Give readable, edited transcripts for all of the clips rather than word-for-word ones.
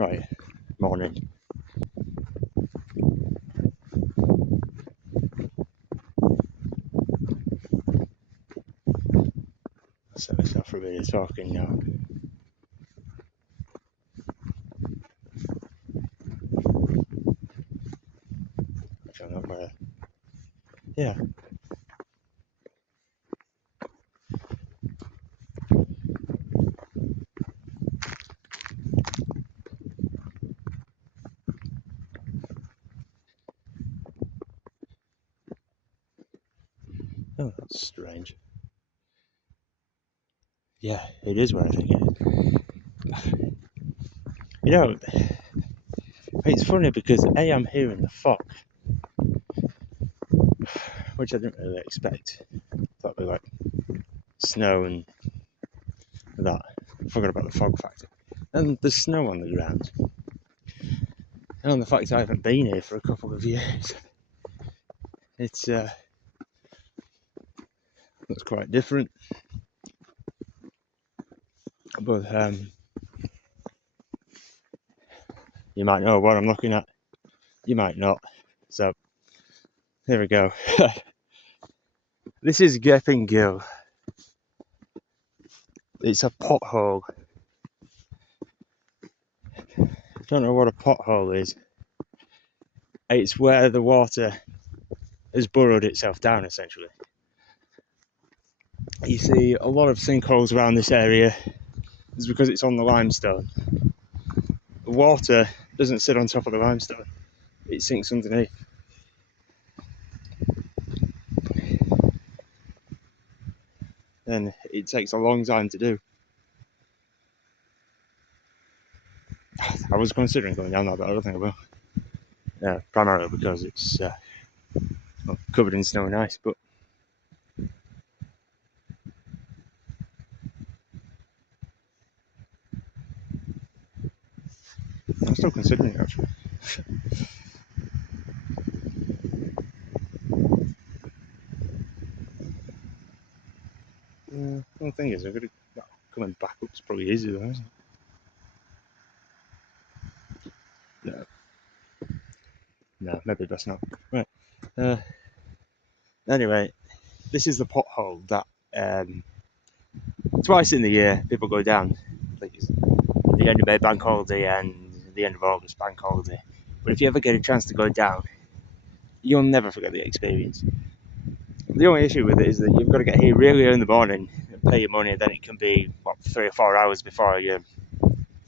Right, morning. So it's not really talking now. I don't know where. Yeah. Oh, that's strange. Yeah, it is where I think it is. You know, it's funny because I'm hearing the fog, which I didn't really expect. Thought it'd be like snow and that. I forgot about the fog factor. And there's snow on the ground. And on the fact I haven't been here for a couple of years. It's looks quite different. But you might know what I'm looking at. You might not. So here we go. This is Gill. It's a pothole. I don't know what a pothole is. It's where the water has burrowed itself down, essentially. You see a lot of sinkholes around this area. It's because it's on the limestone. The water doesn't sit on top of the limestone. It sinks underneath. And it takes a long time to do. I was considering going down there, but I don't think I will. Primarily because it's covered in snow and ice, but I'm still considering it actually. The thing is, coming back up is probably easier though, isn't it? No, maybe that's not. Right. Anyway, this is the pothole that twice in the year people go down. Like the end of May bank holiday and the end of August bank holiday. But if you ever get a chance to go down, you'll never forget the experience. The only issue with it is that you've got to get here really early in the morning and pay your money. Then it can be 3 or 4 hours before you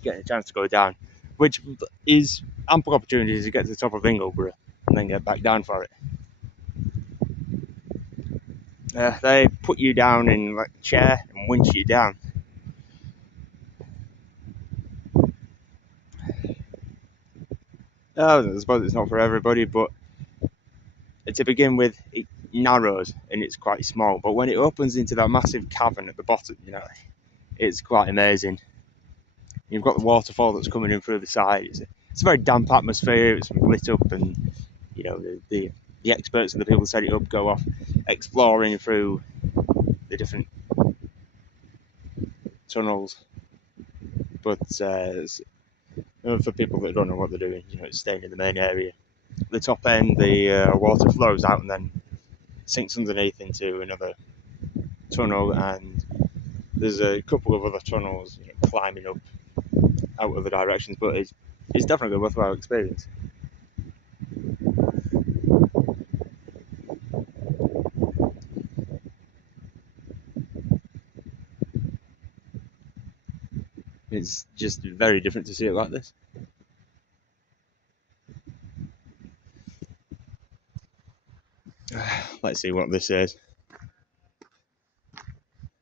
get a chance to go down, which is ample opportunity to get to the top of Ingleborough and then get back down for it. They put you down in like a chair and winch you down. I suppose it's not for everybody, but to begin with, it narrows and it's quite small. But when it opens into that massive cavern at the bottom, it's quite amazing. You've got the waterfall that's coming in through the side. It's a very damp atmosphere. It's lit up, and the experts and the people who set it up go off exploring through the different tunnels. But for people that don't know what they're doing, it's staying in the main area. The top end, the water flows out and then sinks underneath into another tunnel, and there's a couple of other tunnels climbing up out other directions, but it's definitely a worthwhile experience. It's just very different to see it like this. Let's see what this says.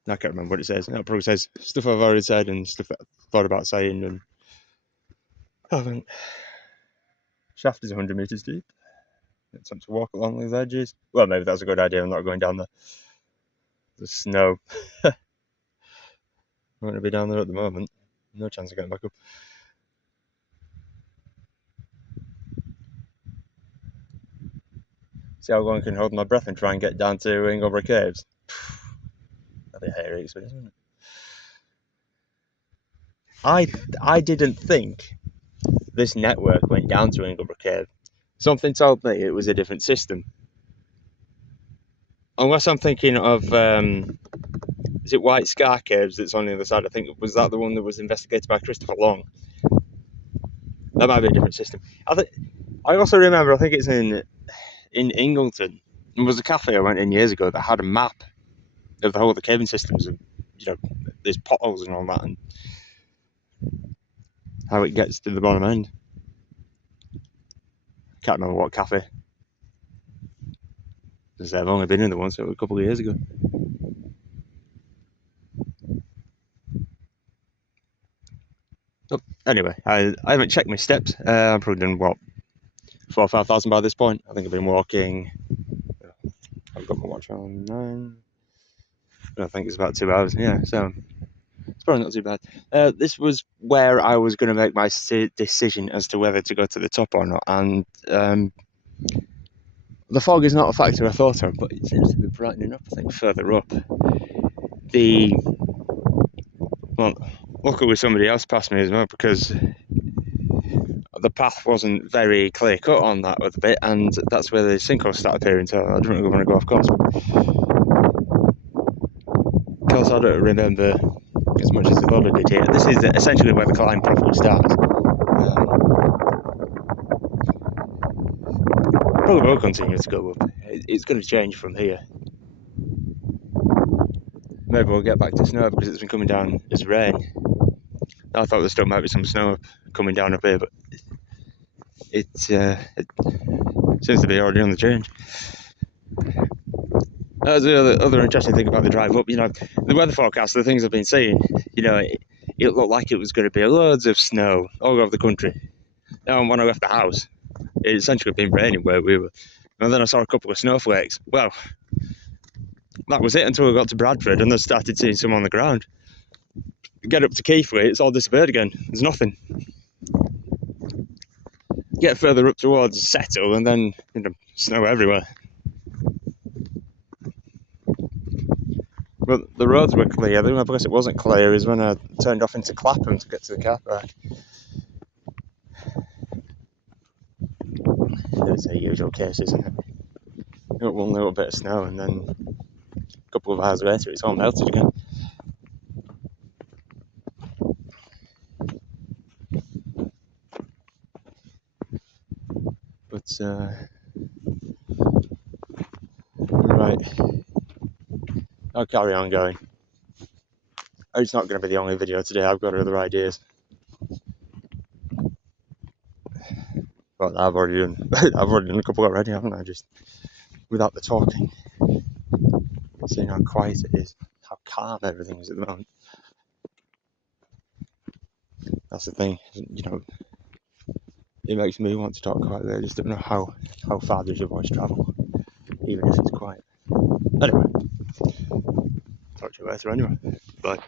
I can't remember what it says. It probably says stuff I've already said and stuff that I thought about saying and haven't. Shaft is 100 metres deep. It's time to walk along these edges. Well, maybe that's a good idea. I'm not going down there. There's snow. I'm going to be down there at the moment. No chance of getting back up. See how long I can hold my breath and try and get down to Ingleborough Caves. That'd be a hairy experience, wouldn't it? I didn't think this network went down to Ingleborough Cave, something told me it was a different system. Unless I'm thinking of, is it White Scar Caves that's on the other side? I think, was that the one that was investigated by Christopher Long? That might be a different system. I also remember, I think it's in Ingleton, there was a cafe I went in years ago that had a map of the whole of the caving systems, and there's potholes and all that, and how it gets to the bottom end. Can't remember what cafe. Because I've only been in the one, so a couple of years ago. Oh, anyway, I haven't checked my steps. I've probably done, what, 4,000 or 5,000 by this point. I think I've been walking. I've got my watch on 9. I think it's about 2 hours. Yeah, so it's probably not too bad. This was where I was going to make my decision as to whether to go to the top or not, and the fog is not a factor I thought of, but it seems to be brightening up. I think further up. Luckily somebody else passed me as well, because the path wasn't very clear cut on that other bit, and that's where the sinkholes start appearing, so I didn't really want to go off course. Because I don't remember as much as the other did here. This is essentially where the climb properly starts. Probably will continue to go up. It's going to change from here. Maybe we'll get back to snow because it's been coming down as rain. I thought there still might be some snow coming down up here, but it seems to be already on the change. That's the other interesting thing about the drive up. The weather forecast, the things I've been seeing, it looked like it was going to be loads of snow all over the country. Now, when I left the house, it essentially been raining where we were. And then I saw a couple of snowflakes. Well, that was it until we got to Bradford and then started seeing some on the ground. Get up to Keighley, it's all disappeared again. There's nothing. Get further up towards Settle and then snow everywhere. But the roads were clear. The only place it wasn't clear is when I turned off into Clapham to get to the car park. It's a usual case, isn't it? You got one little bit of snow and then a couple of hours later it's all melted again. But, right. I'll carry on going. It's not going to be the only video today, I've got other ideas. Well, I've already done a couple already, haven't I? Just without the talking. Seeing how quiet it is, how calm everything is at the moment. That's the thing, it makes me want to talk quietly. I just don't know how far does your voice travel, even if it's quiet. Anyway, talk to you later anyway. Bye.